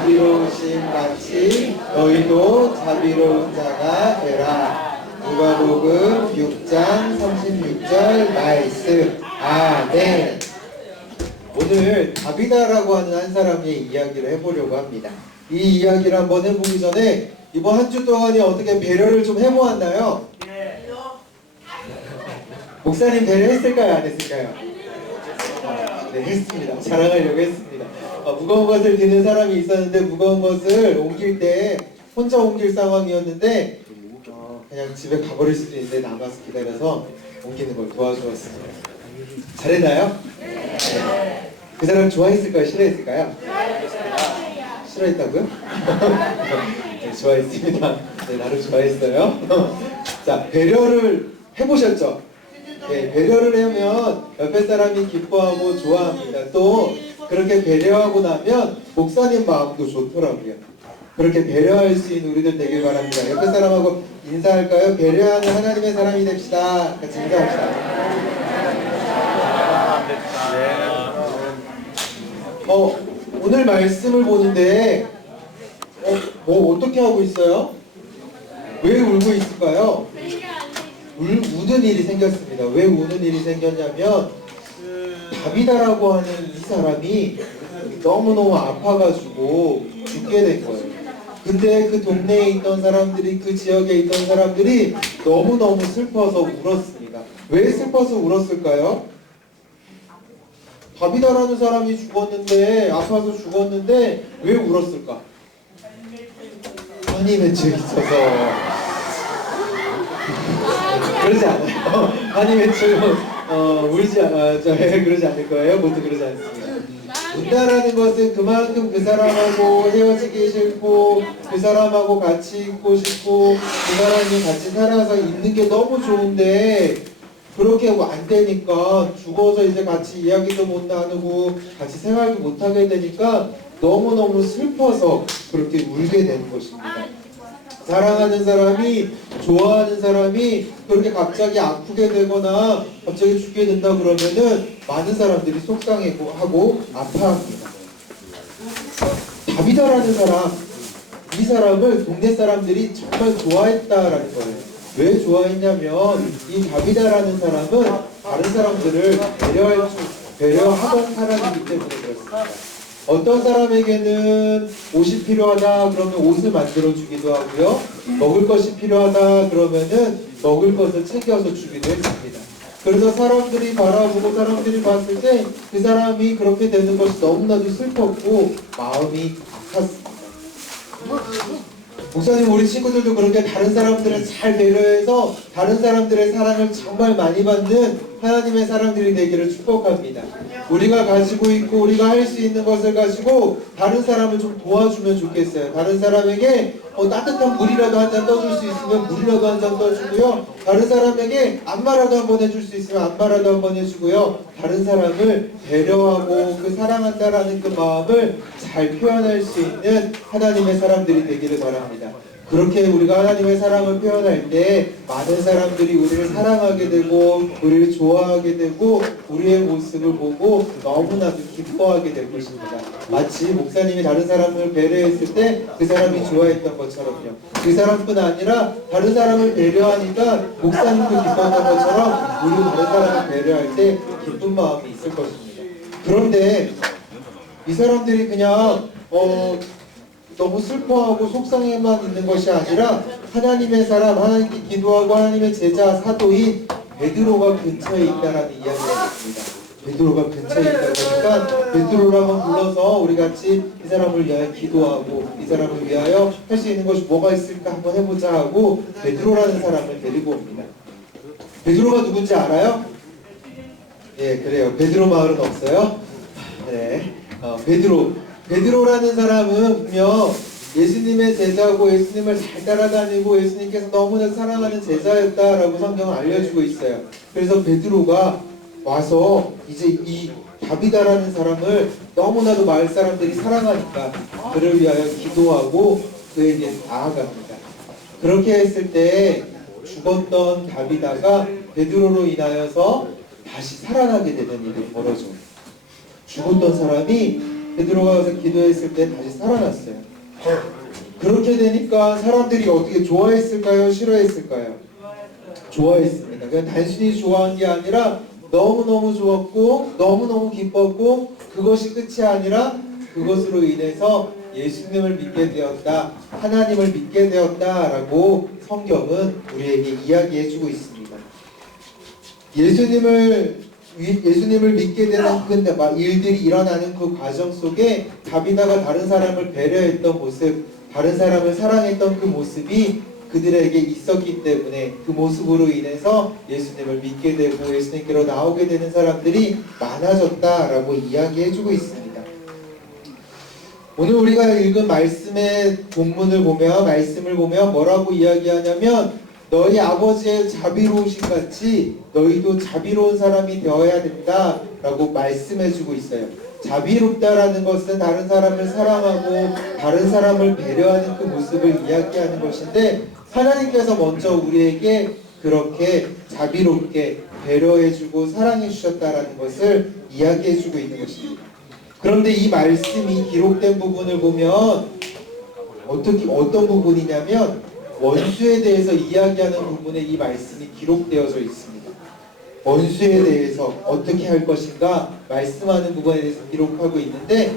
자비로우신 같이 너희도 자비로운 자가 되라. 누가복음 6장 36절 말씀. 아멘. 오늘 다비다라고 하는 한 사람의 이야기를 해보려고 합니다. 이 이야기를 한번 해보기 전에 이번 한 주 동안에 어떻게 배려를 좀 해보았나요? 목사님 배려했을까요? 안 했을까요? 네, 했습니다. 자랑하려고 했습니다. 무거운 것을 드는 사람이 있었는데 무거운 것을 옮길 때 혼자 옮길 상황이었는데 그냥 집에 가버릴 수도 있는데 남아서 기다려서 옮기는 걸 도와주었습니다. 잘했나요? 네. 그 사람 좋아했을까요? 싫어했을까요? 싫어했다고요? 네, 좋아했습니다. 네, 나름 좋아했어요. 자, 배려를 해보셨죠? 네, 배려를 하면 옆에 사람이 기뻐하고 좋아합니다. 또 그렇게 배려하고 나면 목사님 마음도 좋더라고요. 그렇게 배려할 수 있는 우리들 되길 바랍니다. 옆에 사람하고 인사할까요? 배려하는 하나님의 사람이 됩시다. 같이 인사합시다. 오늘 말씀을 보는데 뭐 어떻게 하고 있어요? 왜 울고 있을까요? 우는 일이 생겼습니다. 왜 우는 일이 생겼냐면 다비다라고 하는 이 사람이 너무너무 아파가지고 죽게 된 거예요. 근데 그 동네에 있던 사람들이, 그 지역에 있던 사람들이 너무너무 슬퍼서 울었습니다. 왜 슬퍼서 울었을까요? 다비다라는 사람이 죽었는데, 아파서 죽었는데 왜 울었을까? 한이 맺혀 있어서. 그러지 않아요. 한이 맺혀 울지 그러지 않을 거예요. 보통 그러지 않습니다. 운다라는 것은 그만큼 그 사람하고 헤어지기 싫고 그 사람하고 같이 있고 싶고 그 사람이 같이 살아서 있는 게 너무 좋은데 그렇게 안 되니까 죽어서 이제 같이 이야기도 못 나누고 같이 생활도 못 하게 되니까 너무너무 슬퍼서 그렇게 울게 되는 것입니다. 사랑하는 사람이, 좋아하는 사람이 그렇게 갑자기 아프게 되거나 갑자기 죽게 된다 그러면은 많은 사람들이 속상해하고 아파합니다. 다비다라는 사람, 이 사람을 동네 사람들이 정말 좋아했다라는 거예요. 왜 좋아했냐면 이 다비다라는 사람은 다른 사람들을 배려하던 사람이기 때문에 그렇습니다. 어떤 사람에게는 옷이 필요하다 그러면 옷을 만들어 주기도 하고요. 먹을 것이 필요하다 그러면은 먹을 것을 챙겨서 주기도 했습니다. 그래서 사람들이 바라보고 사람들이 봤을 때 그 사람이 그렇게 되는 것이 너무나도 슬펐고 마음이 아팠습니다. 목사님, 우리 친구들도 그렇게 다른 사람들을 잘 배려해서 다른 사람들의 사랑을 정말 많이 받는 하나님의 사람들이 되기를 축복합니다. 우리가 가지고 있고 우리가 할 수 있는 것을 가지고 다른 사람을 좀 도와주면 좋겠어요. 다른 사람에게 따뜻한 물이라도 한 잔 떠줄 수 있으면 물이라도 한 잔 떠주고요. 다른 사람에게 안마라도 한번 해줄 수 있으면 안마라도 한번 해주고요. 다른 사람을 배려하고 그 사랑한다라는 그 마음을 잘 표현할 수 있는 하나님의 사람들이 되기를 바랍니다. 그렇게 우리가 하나님의 사랑을 표현할 때 많은 사람들이 우리를 사랑하게 되고 우리를 좋아하게 되고 우리의 모습을 보고 너무나도 기뻐하게 될 것입니다. 마치 목사님이 다른 사람을 배려했을 때 그 사람이 좋아했던 것처럼요. 그 사람뿐 아니라 다른 사람을 배려하니까 목사님도 기뻤던 것처럼 우리도 다른 사람을 배려할 때 기쁜 마음이 있을 것입니다. 그런데 이 사람들이 그냥 너무 슬퍼하고 속상해만 있는 것이 아니라 하나님의 사람, 하나님께 기도하고 하나님의 제자, 사도인 베드로가 근처에 있다라는 이야기가 있습니다. 베드로가 근처에 있다 보니까 베드로를 한번 불러서 우리 같이 이 사람을 위하여 기도하고 이 사람을 위하여 할 수 있는 것이 뭐가 있을까 한번 해보자 하고 베드로라는 사람을 데리고 옵니다. 베드로가 누군지 알아요? 예, 그래요. 베드로 마을은 없어요? 네. 베드로라는 사람은요, 예수님의 제자고 예수님을 잘 따라다니고 예수님께서 너무나 사랑하는 제자였다라고 성경은 알려주고 있어요. 그래서 베드로가 와서 이제 이 다비다라는 사람을 너무나도 마을 사람들이 사랑하니까 그를 위하여 기도하고 그에게 나아갑니다. 그렇게 했을 때 죽었던 다비다가 베드로로 인하여서 다시 살아나게 되는 일이 벌어져요. 죽었던 사람이 베드로가 가서 기도했을 때 다시 살아났어요. 그렇게 되니까 사람들이 어떻게 좋아했을까요? 싫어했을까요? 좋아했습니다. 그냥 단순히 좋아한 게 아니라 너무너무 좋았고 너무너무 기뻤고 그것이 끝이 아니라 그것으로 인해서 예수님을 믿게 되었다, 하나님을 믿게 되었다라고 성경은 우리에게 이야기해주고 있습니다. 예수님을 믿게 되는 그 일들이 일어나는 그 과정 속에 다비다가 다른 사람을 배려했던 모습, 다른 사람을 사랑했던 그 모습이 그들에게 있었기 때문에 그 모습으로 인해서 예수님을 믿게 되고 예수님께로 나오게 되는 사람들이 많아졌다라고 이야기해주고 있습니다. 오늘 우리가 읽은 말씀의 본문을 보면, 말씀을 보면 뭐라고 이야기하냐면 너희 아버지의 자비로우신 같이 너희도 자비로운 사람이 되어야 된다라고 말씀해주고 있어요. 자비롭다라는 것은 다른 사람을 사랑하고 다른 사람을 배려하는 그 모습을 이야기하는 것인데 하나님께서 먼저 우리에게 그렇게 자비롭게 배려해주고 사랑해주셨다라는 것을 이야기해주고 있는 것입니다. 그런데 이 말씀이 기록된 부분을 보면 어떤 부분이냐면 원수에 대해서 이야기하는 부분에 이 말씀이 기록되어져 있습니다. 원수에 대해서 어떻게 할 것인가 말씀하는 부분에 대해서 기록하고 있는데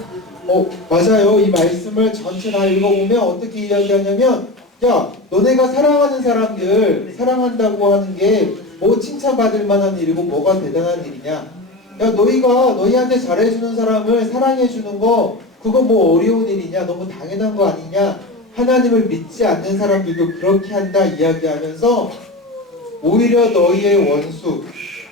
맞아요. 이 말씀을 전체 다 읽어보면 어떻게 이야기하냐면 야, 너네가 사랑하는 사람들 사랑한다고 하는 게 뭐 칭찬받을 만한 일이고 뭐가 대단한 일이냐. 야, 너희가 너희한테 잘해주는 사람을 사랑해주는 거 그거 뭐 어려운 일이냐, 너무 당연한 거 아니냐. 하나님을 믿지 않는 사람들도 그렇게 한다 이야기하면서 오히려 너희의 원수,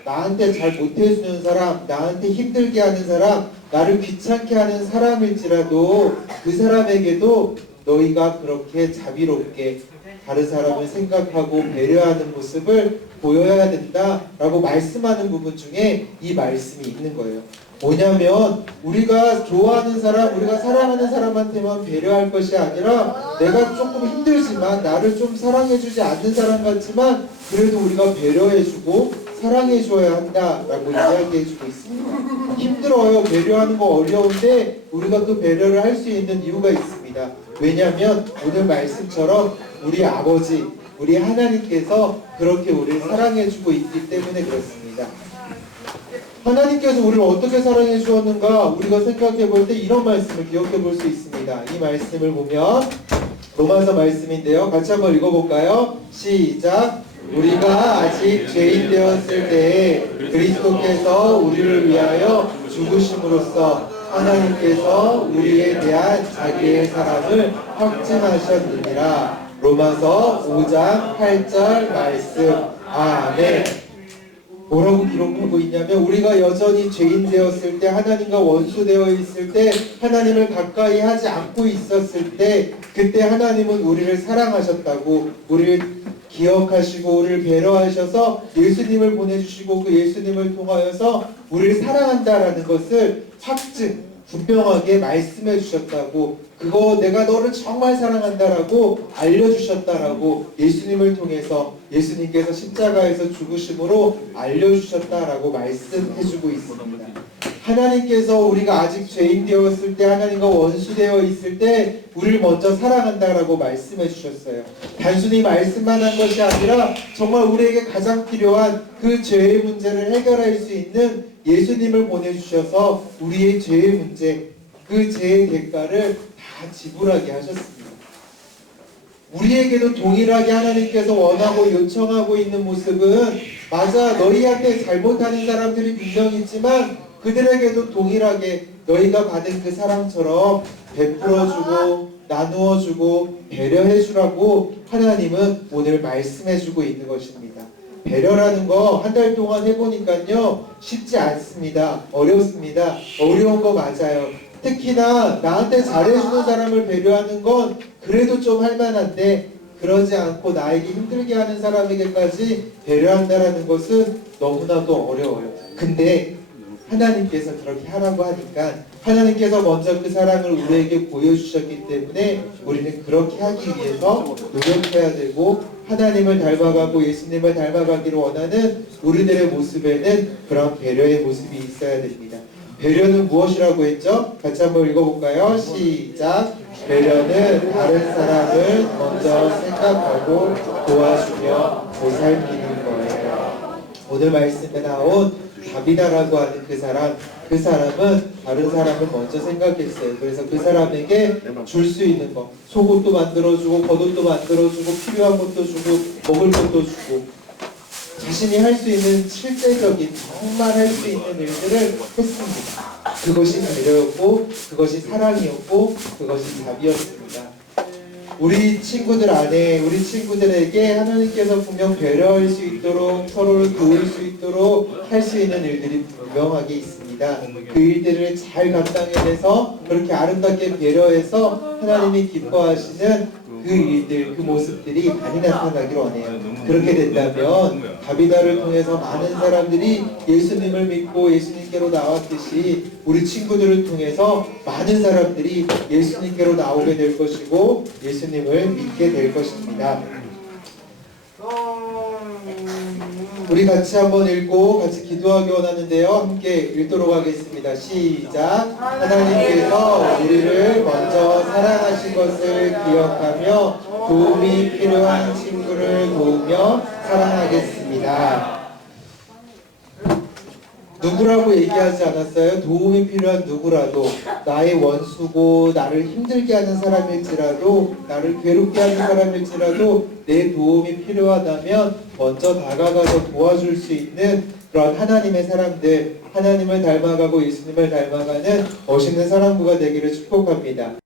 나한테 잘 못해주는 사람, 나한테 힘들게 하는 사람, 나를 귀찮게 하는 사람일지라도 그 사람에게도 너희가 그렇게 자비롭게 다른 사람을 생각하고 배려하는 모습을 보여야 된다라고 말씀하는 부분 중에 이 말씀이 있는 거예요. 뭐냐면 우리가 좋아하는 사람, 우리가 사랑하는 사람한테만 배려할 것이 아니라 내가 조금 힘들지만 나를 좀 사랑해주지 않는 사람 같지만 그래도 우리가 배려해주고 사랑해줘야 한다라고 이야기해주고 있습니다. 힘들어요. 배려하는 거 어려운데 우리가 그 배려를 할 수 있는 이유가 있습니다. 왜냐하면 오늘 말씀처럼 우리 아버지, 우리 하나님께서 그렇게 우리를 사랑해주고 있기 때문에 그렇습니다. 하나님께서 우리를 어떻게 사랑해 주었는가 우리가 생각해 볼 때 이런 말씀을 기억해 볼 수 있습니다. 이 말씀을 보면 로마서 말씀인데요. 같이 한번 읽어볼까요? 시작! 우리가 아직 죄인 되었을 때에 그리스도께서 우리를 위하여 죽으심으로써 하나님께서 우리에 대한 자기의 사랑을 확증하셨느니라. 로마서 5장 8절 말씀. 아멘. 뭐라고 기록하고 있냐면 우리가 여전히 죄인 되었을 때, 하나님과 원수 되어 있을 때, 하나님을 가까이 하지 않고 있었을 때 그때 하나님은 우리를 사랑하셨다고, 우리를 기억하시고 우리를 배려하셔서 예수님을 보내주시고 그 예수님을 통하여서 우리를 사랑한다라는 것을 확증, 분명하게 말씀해 주셨다고, 그거 내가 너를 정말 사랑한다라고 알려주셨다라고 예수님을 통해서 예수님께서 십자가에서 죽으심으로 알려주셨다라고 말씀해주고 있습니다. 하나님께서 우리가 아직 죄인 되었을 때, 하나님과 원수 되어 있을 때 우리를 먼저 사랑한다라고 말씀해 주셨어요. 단순히 말씀만 한 것이 아니라 정말 우리에게 가장 필요한 그 죄의 문제를 해결할 수 있는 예수님을 보내주셔서 우리의 죄의 문제, 그 죄의 대가를 다 지불하게 하셨습니다. 우리에게도 동일하게 하나님께서 원하고 요청하고 있는 모습은, 맞아, 너희한테 잘못하는 사람들이 분명히 있지만 그들에게도 동일하게 너희가 받은 그 사랑처럼 베풀어주고 나누어주고 배려해주라고 하나님은 오늘 말씀해주고 있는 것입니다. 배려라는 거 한 달 동안 해보니까요 쉽지 않습니다. 어렵습니다. 어려운 거 맞아요. 특히나 나한테 잘해주는 사람을 배려하는 건 그래도 좀 할만한데, 그러지 않고 나에게 힘들게 하는 사람에게까지 배려한다라는 것은 너무나도 어려워요. 근데 하나님께서 그렇게 하라고 하니까 하나님께서 먼저 그 사랑을 우리에게 보여주셨기 때문에 우리는 그렇게 하기 위해서 노력해야 되고, 하나님을 닮아가고 예수님을 닮아가기를 원하는 우리들의 모습에는 그런 배려의 모습이 있어야 됩니다. 배려는 무엇이라고 했죠? 같이 한번 읽어볼까요? 시작. 배려는 다른 사람을 먼저 생각하고 도와주며 보살피는 거예요. 오늘 말씀에 나온 다비다라고 하는 그 사람은 다른 사람을 먼저 생각했어요. 그래서 그 사람에게 줄 수 있는 거, 속옷도 만들어주고 겉옷도 만들어주고 필요한 것도 주고 먹을 것도 주고 자신이 할 수 있는 실제적인 정말 할 수 있는 일들을 했습니다. 그것이 배려였고 그것이 사랑이었고 그것이 자비였습니다. 우리 친구들 안에 우리 친구들에게 하나님께서 분명 배려할 수 있도록 서로를 도울 수 있도록 할 수 있는 일들이 분명하게 있습니다. 그 일들을 잘 감당해내서 그렇게 아름답게 배려해서 하나님이 기뻐하시는 그 일들, 그 모습들이 많이 나타나길 원해요. 그렇게 된다면 다비다를 통해서 많은 사람들이 예수님을 믿고 예수님께로 나왔듯이 우리 친구들을 통해서 많은 사람들이 예수님께로 나오게 될 것이고 예수님을 믿게 될 것입니다. 우리 같이 한번 읽고 같이 기도하기 원하는데요. 함께 읽도록 하겠습니다. 시작. 하나님께서 우리를 먼저 사랑하신 것을 기억하며 도움이 필요한 친구를 도우며 사랑하겠습니다. 누구라고 얘기하지 않았어요? 도움이 필요한 누구라도, 나의 원수고 나를 힘들게 하는 사람일지라도 나를 괴롭게 하는 사람일지라도 내 도움이 필요하다면 먼저 다가가서 도와줄 수 있는 그런 하나님의 사람들, 하나님을 닮아가고 예수님을 닮아가는 멋있는 사람부가 되기를 축복합니다.